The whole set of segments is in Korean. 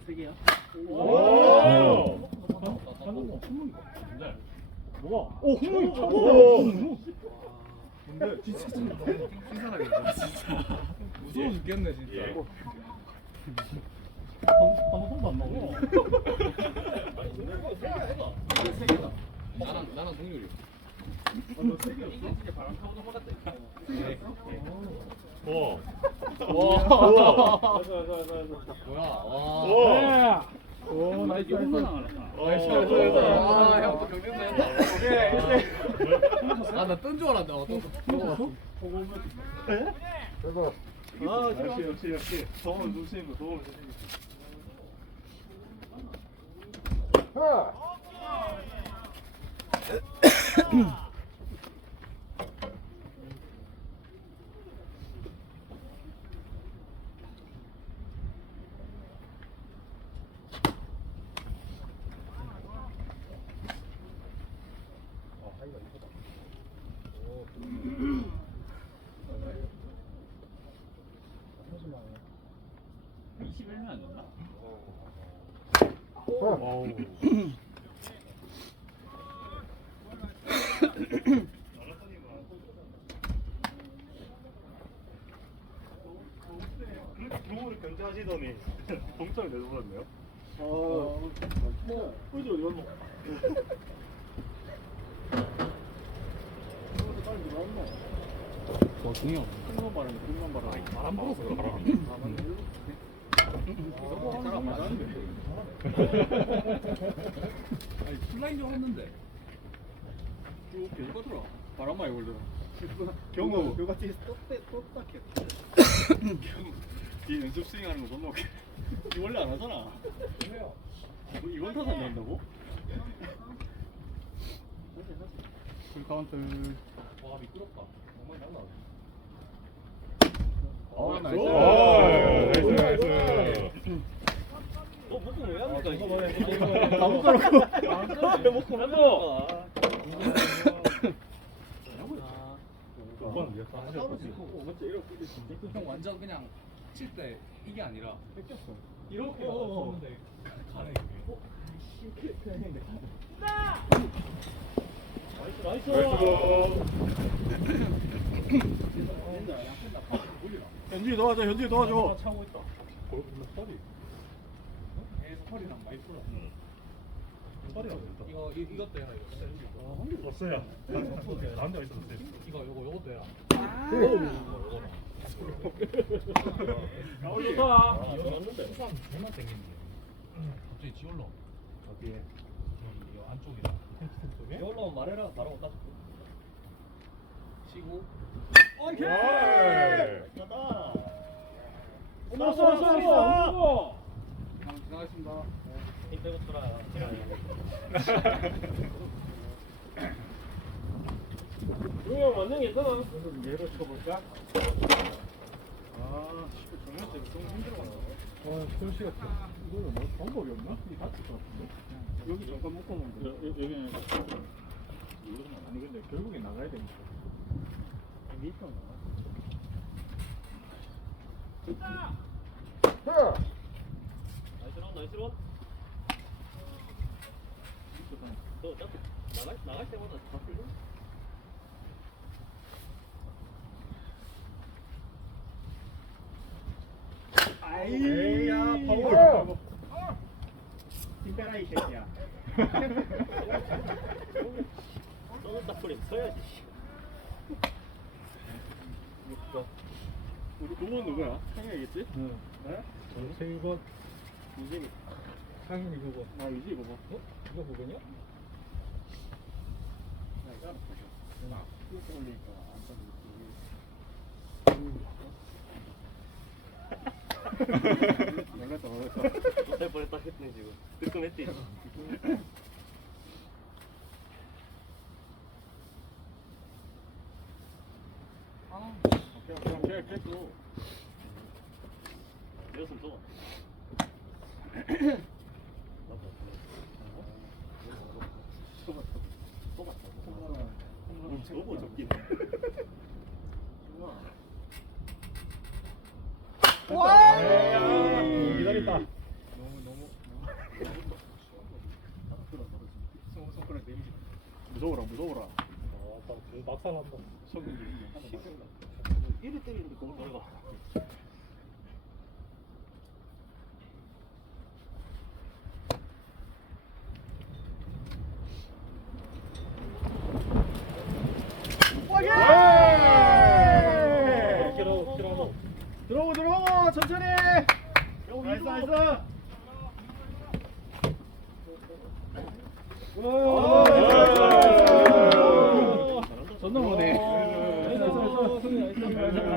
세 개야? 오! 뭐야? 오, 오! 차고. 근데 진짜 진짜 신사람이다 진짜. 무서워 죽겠네 진짜. 예. 방금 손도 안 나오고. 세 개다. 나랑 나랑 동률이. 아. 아. 어, 뜬 거. 아, 역시 역시 역시. 더운 조심, 더운 조심. 어우. 동물을 견제하시더니 동점을 내줘버렸네요. 아, 뭐, 의지 어디 갔노? 빨리 들어왔노? 어, 중요. 큰만 바람이 큰만 바람. 바람 불어서 그래, 바람이. 너무 사람 많았는데. 아니, 슬라인 줄 알았는데. 쭉 계속 가더라. 바람 많이 불더라. 경호 그거 뒤에 또때 또 딱해. 뒤 연습 스윙 하는 거 너무 웃겨. 이 원래 안 하잖아. 왜요? 이번 타산 한다고? 풀 카운트. 와, 미끄럽다. 정말 장난 아니야. 어, 오, 나이스. 나이스, 나이스. 어, 목공 왜 합니까? 이거 이거 가무 깔고. 왜 목공 형 완전 그냥 칠 때 이게 아니라 뺏겼어. 이렇게 어. 맞췄는데 가네 이게. 나이스. 현준이 도와줘, 현준이 도와줘. 차고 있다. 골프 소리. 계속 허리랑 많이 풀어. 이거 이, 이것도 해라 이거. 한개 줬어요. 남자 있었어요. 이거 요거 요것도 해라. 아, 좋다. 수상 존나 땡기는데. 갑자기 지올라. 어디에? 이 안쪽이다. 쪽에? 올라오면 말해라. 나랑 왔다. 치고. 오케이. 가다. 어머, 쏘, 쏘, 쏘, 쏘. 지나가겠습니다. 힘 빼고 쏘라. 그냥 완전 괜찮아. 얘로 쳐볼까? 아, 씨, 정말 때문에 너무 힘들어 간다. 와, 현씨 같아. 이거는 뭐 방법이 없나? 이 다칠 것 같은데. 여기 잠깐 묶어놓으면 돼. 여기는? 아니 근데 결국에 나가야 되니까. 여기 있어 나가. 나이스 런, 나이스 런. 너 어차피 나갈 나갈 때마다 걸? 에이야, 파울. 힘 빼라 이 새끼야. 너는 딱 그래 써야지. 우리 그분 누구야? 상현이겠지? 응. 네? 세이번 유진이. 상인이 그거. 아 유진이 그거. 어? 이거 그거냐? 나 이거 알아. 나 이거 올리니까 안 떠. 놀랐다 놀랐다. 못할 뻔했다 했네 지금. 뜨끔했지. 오케이 오케이다렸다. 너무 너무 무서워라 무서워라. 아빠 막상 한다. 이리 때리는데 공 들어가. 예! 길어 길어. 들어오고 들어오고 천천히. 나이스 나이스. 오, 나이스, 나이스, 나이스. 존나 보네. 나이스, 나이스, 나이스.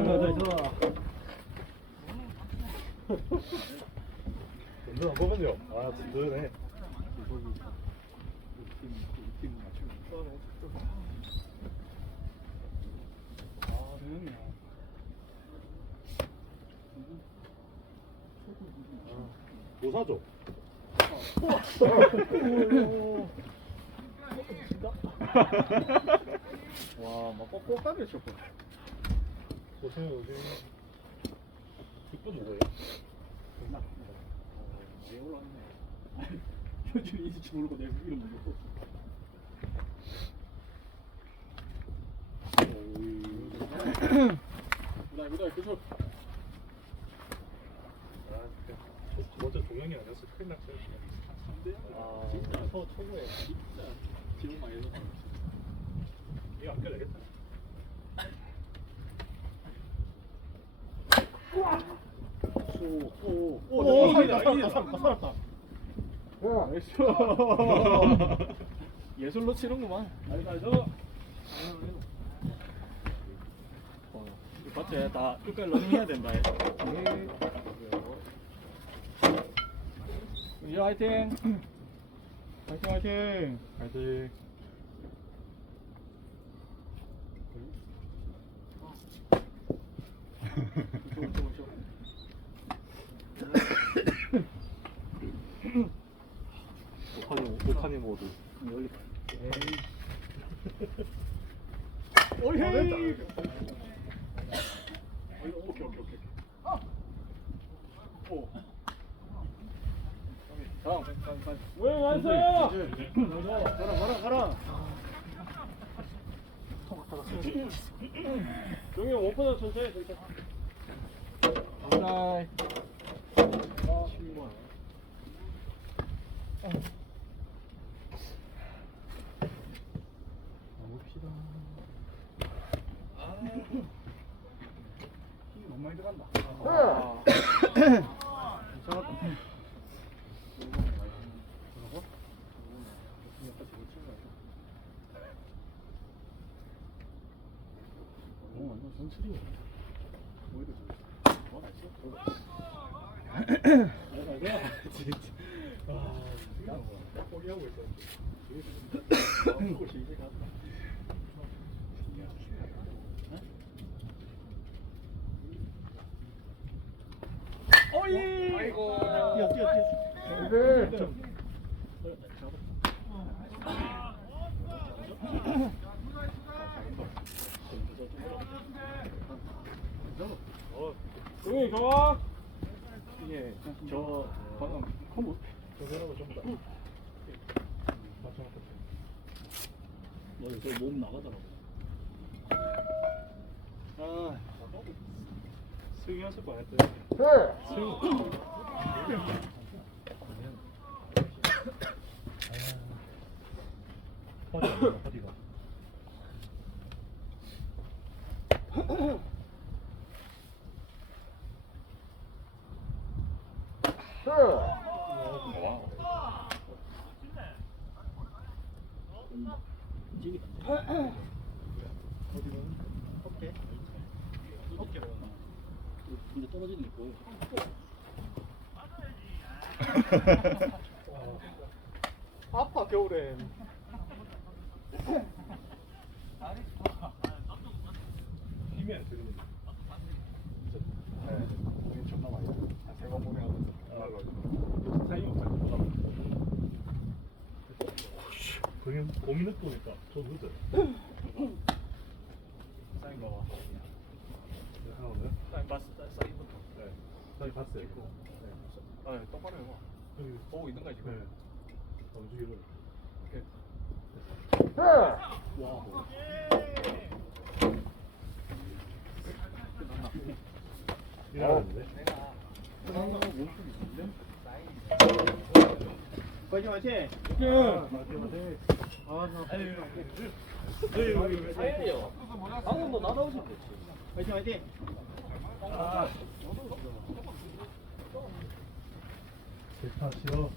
나이스, 나이스. 운동 안 보면요. 아 든든해. 아, 대형이야. 노사죠. 와, 막 뻑뻑하게. 조심해 조심해. 뒷 분 누구예요? 왜 올라왔네. 현준이 있을지 모르고 내가 이름 모르고. 그다음 그다음 그죠. 아, 저 먼저 동영이 아니었어. 큰일 났어요. 아, 진짜 서 초보에 진짜 지금 많이 해서. 이거 안 껴야겠다. 예술로 치는구만. 나이스, 나이스. 어, 이 밭에 다 끝까지 러닝 해야 된다. 이제 화이팅. 화이팅, 화이팅. 파이팅. 목하니 모드. 여기. 오이 헤이. 오케이 오케이 오케이. 오. 다음. 왜 완성? 가라 가라 가라. 용이 원보다 천천히 천천히. 바이바이. 힘이 너무 많이 들어간다. 아. 괜찮았다. 오, 이거 전술이야. 오히려 어. 아. 어이! 아이고. 뛰어, 뛰어. 네. 어, 용이 좋아. 이게 저 방금 컴보. 조선하고 좀 더. 맞춰놓고. 맞아, 저몸 나가더라고. 아, 승희 연습 안 했대. 어디가? 어디가? 어깨. 어깨. 근데 떨어지는 게 보여. 아파 겨울엔. 힘이 안 들리네. 네, 존나 많이. 보내. 그냥 고민을 보니까 저 늦어. 사인 봐봐. 하나는? 사인 봤어, 사인부터. 네. 사인 봤어요. 네. 아, 똑바로 해봐. 보고 있는 거야 지금. 네. 움직이는. 이렇게. 미안한데. 화이팅 화이팅 방금 뭐 나가오셨대. 화이팅 화이팅 대타 싫어.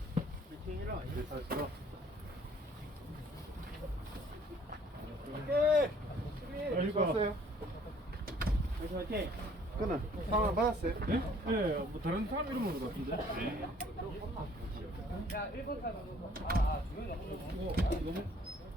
대타 싫어. 아이고. 화이팅 화이팅 끊어. 상황 받았어요? 네? 네, 뭐 다른 사람 이름 모르 같은데. 이거 너무 그거 근데 내가 괜찮아. 호수만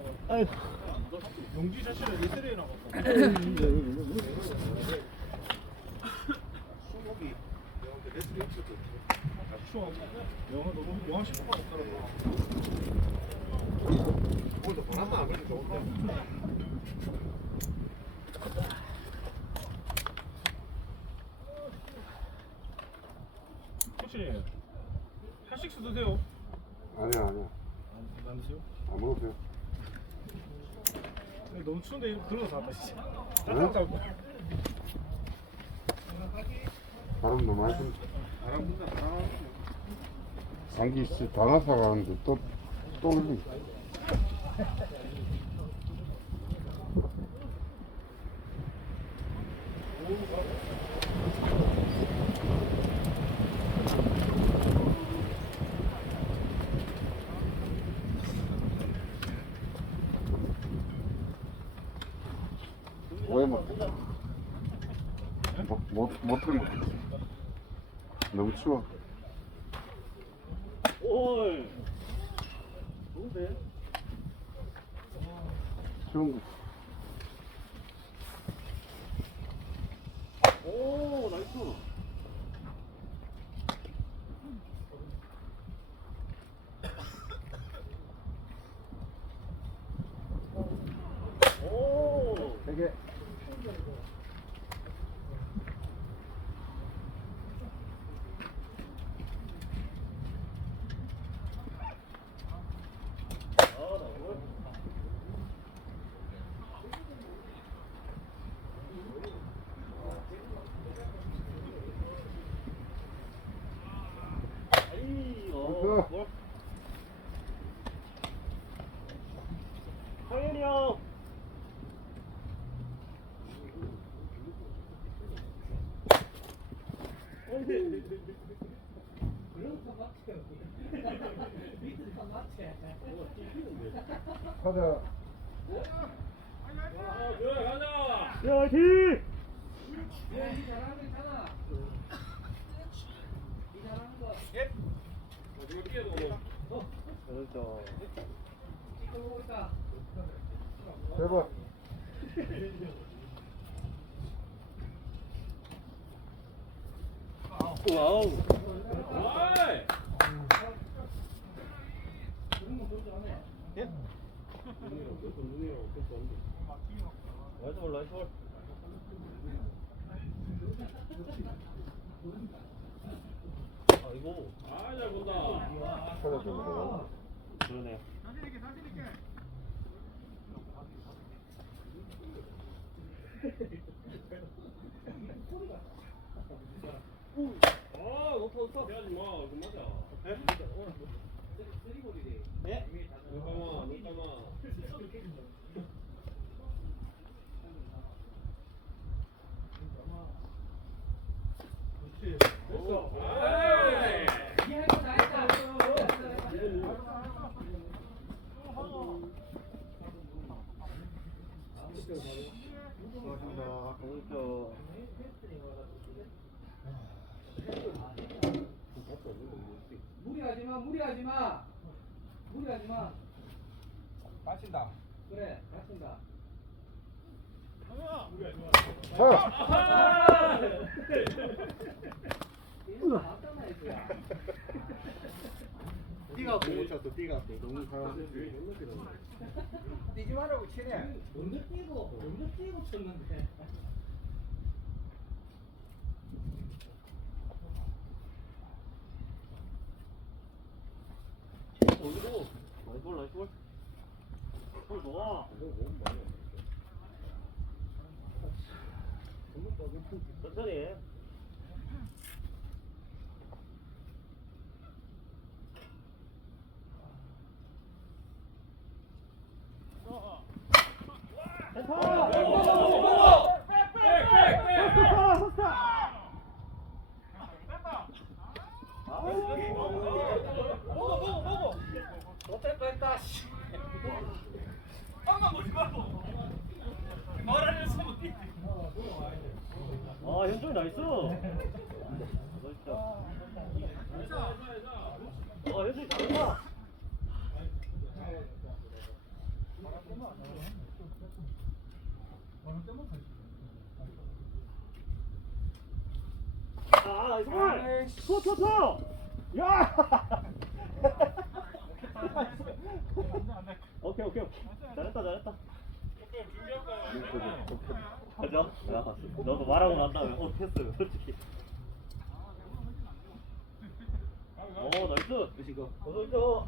면 빼고. 용지 자체를 예슬에 나갔어. 수목이. 영화 너무 영화 10분 없더라고. 오늘도 바람만 안 불면 좋은데. 코치 한식스 드세요. 아니야 아니야 안, 안 드세요? 안 먹으세요 근데 거다 마시지. 네? 따뜻하고. 바람 너무 많이 분 바람 분다. 안기 씨 단화사 가는데 또또 흘리 왜 못, 못, 못, 못 들고 너무 추워 오이. 좋은데? 추운 거 오 나이스 오 되게 아이 어 뭘? 상현이 형 가자. 야 화이팅 제발 와우 아잘 본다. 찾아주고 그러네 아 높아 높아 해야지 마 그거 맞아. 예? 예? 그러면 말라고 치네. 먼저 뛰고, 먼저 뛰고 쳤는데. 어디로 나이스 볼 나이스 볼 볼, 좋아 천천히 해 보고, 보고, 보고. 어쩔 거 했다, 씨. 한번 보지 말고. 말하는 소문. 아 현종이 나이스 멋있다 아 현종이 잘한다 아 나이스 볼 쏘쏘쏘 야 오케이 오케이 잘했다 잘했다 가자. 야, 너도 말하고 난 다음에 어 패스 솔직히. 오 나이스. 그시고. 어서 오죠.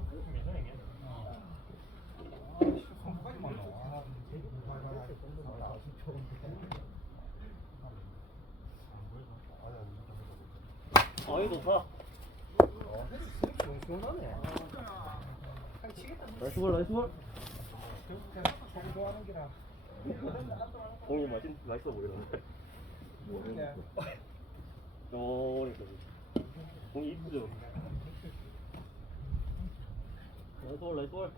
어이 좋다. 시원하네. 나이스 볼 나이스 볼. 좋아하는 기라. 공이 맛있 맛있어 보이는데. 네. 저니까 공이 이쁘죠. 나이스 볼 나이스 볼.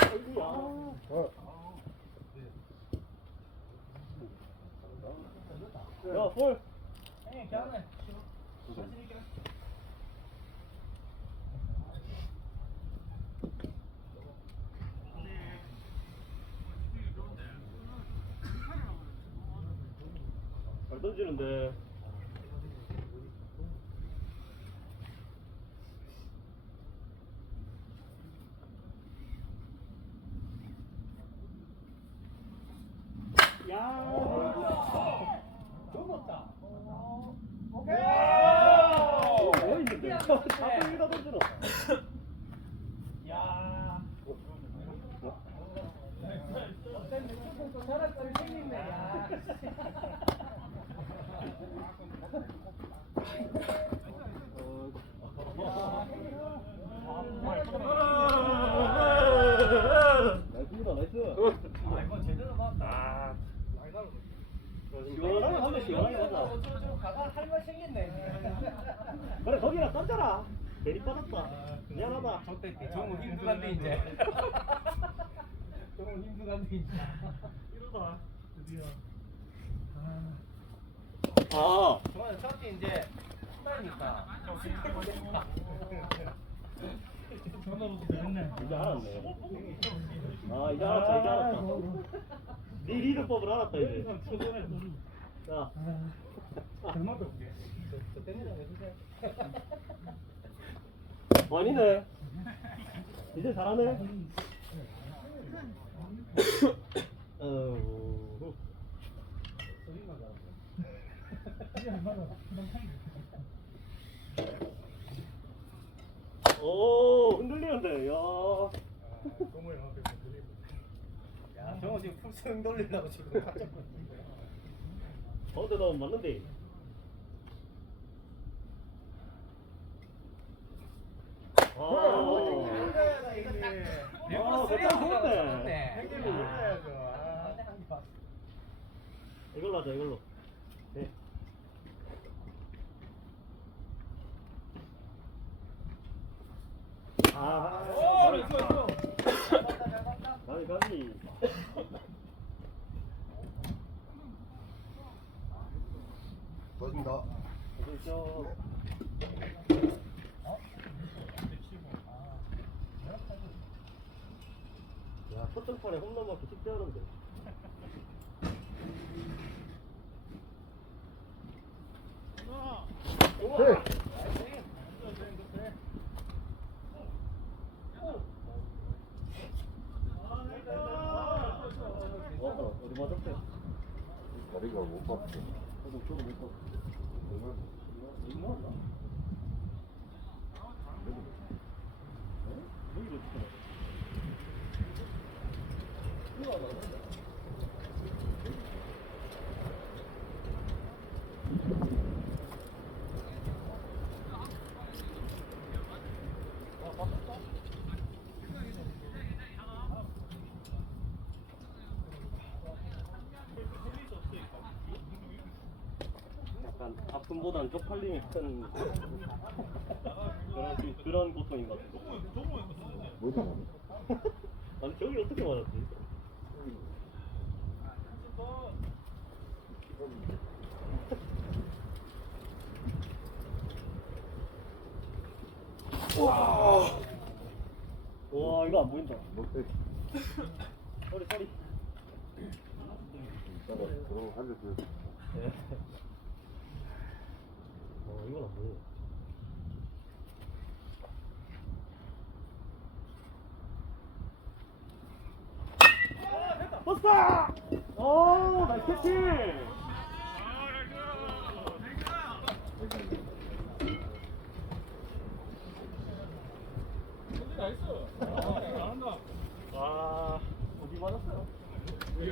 아이고야. 야, 볼. 네, 괜찮네. 잘 던지는데. 야. 넘었다. 오케이. 뭐 있는데? 자동이다 던지노. 야. 어쩐지 조금 더 잘할 거리 생겼네. 야. 나이스입니다, 나이스. 아, 이거 제대로 맞다. 시원하게 하자, 시원하게 하자. 좀 가가 할말 생겼네. 그래, 거기나 떴잖아. 괜히 빠졌다. 미안하다. 저때 정우 힘들간데 이제. 정우 힘들간데 이제. 이러다 드디어. 아. 정말 저때 이제 신발이니까 좀 힘들겠다. 전화로도 되겠네. 이제 알았네. 아, 이제 알았다, 이제 알았다. 네 리드법을 알았다, 이제. 자. 얼마 더 그게? 저 땡이랑 해주세요. 아니네. 이제 잘하네. 어. 오, 흔들리는데, 야. 야, 정우 지금 풀스윙 돌리려고 지금 갑자기. 가운데 나오면 맞는데. 아, 올려야죠. 아. 이걸로 하자, 이걸로. 네. 아, 오, 있어, 있어. 가비. 좋습니다. 어서 오십시오. 등판에 홈런 맞기 쉽지 않은데. 네. 어, 어, 어디 맞았대? 다리가 못 봤어. 저도 저도 못 봤어. 이거 뭐였나? 여기로 치잖아. 이거 하나 약간 아픔보단 쪽팔림이 큰 그런 그런 고통인 것 같아. 뭐다 뭐. 아니 저기 어떻게 맞았지? 와 이거 안 보인다. 못해. 소리. 따라 그럼 앉아서 예. 어 이건 안 보여. 버스다! 오 나이스 캐치! 나이스. 아, 잘한다. 아 어디 맞았어요? 이게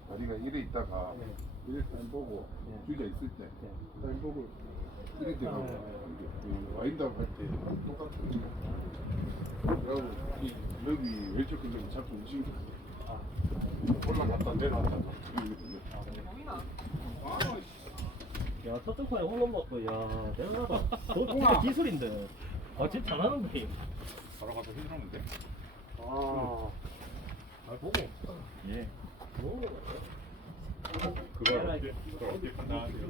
다리가 이래 있다가 이래 사인보고 주자 있을 때 사인보고 이래 들어가고 그 와인더 할때 똑같은 그리고 이 여기 왼쪽 근육이 자꾸 움직이고 올라갔다 내려갔다. 야, 첫 등판에 홈런 맞고, 야, 대단하다. 저 진짜 기술인데. 아, 진짜 잘하는 거임. 바로 가서 휘두르면 돼. 아, 아 보고. 예. 오. 그거 어떻게 판단하세요?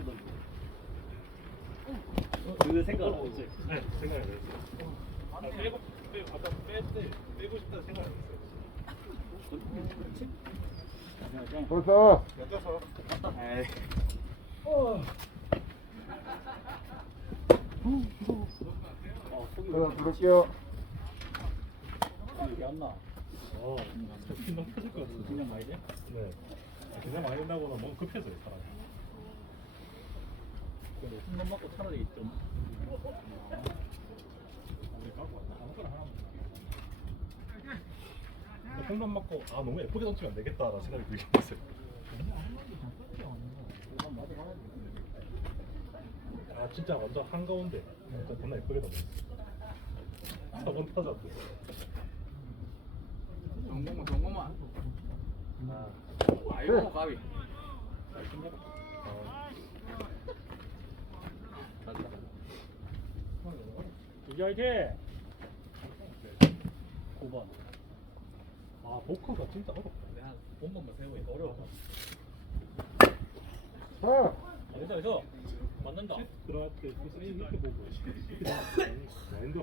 그 생각 안 했지. 네 생각이 들었어요. 아, 빼고 빼고 아까 뺄 때 빼고 싶다 생각 안 했어요. 벌써 에이. 아, 속이 하나 부를게요 이게 안 나. 어, 저 긴장 펴질 것 같은데. 그냥 많이 돼? 네. 긴장 많이 된다고는 너무 급해서요, 사람이. 근데 홈런 맞고 차라리 좀. 우리 갖고 왔나? 아무거나 하나만 근데 홈런 맞고 아 너무 예쁘게 던지면 안 되겠다라는 생각이 들긴 했어요. 아 진짜 완전 한가운데 진짜 겁나 예쁘게 던졌어. 4번 타자인 데. 정공만 정공만. 아, 아이고 가위. 이게 이게 9번. 아 보크가 진짜 어렵다. 내가 본번만 세우니까 어려워. 아 여기서 여기서 맞는다. 들어갈 때 이렇게 이렇게 보고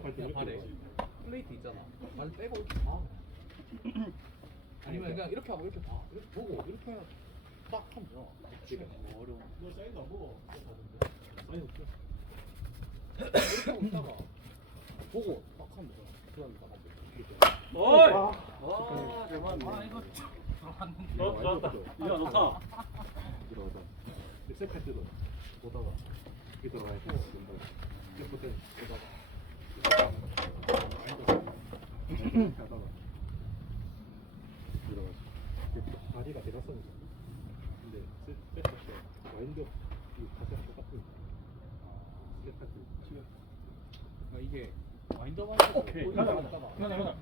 할때 그냥 이렇게. 플레이트 있잖아. 발 빼고 이렇게 봐. 아니면 그냥 이렇게 하고 이렇게 봐. 이렇게 보고 이렇게 해야 딱 하면 돼. 지금 어려워. 너 사이드 안 보고 사이드 없어. 이렇게 하고 있다가 보고 딱 하면 돼. 그다음에 딱 하면 돼. 어이! 아, 대박이네. 아 이거 들어갔는데. 어, 들어왔다. 이거 좋다. 들어가다. 색할 때도 보다가 이게 들어가야 돼. 이렇게 보다가 하다가 들어가지. 다리가 대각선이죠. 근데 셋할 때 와인드 이 자세가 똑같은. 치면 그러니까 이게 오케이 가자 가자 가자 가자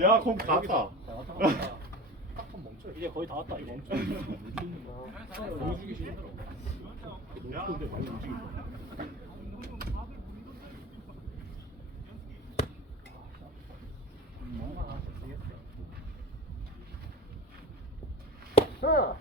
야, 공 갔다. 이제 거의 다 왔다 이거 엄청 보여주기 싫더라 근데 많이 움직인다 자.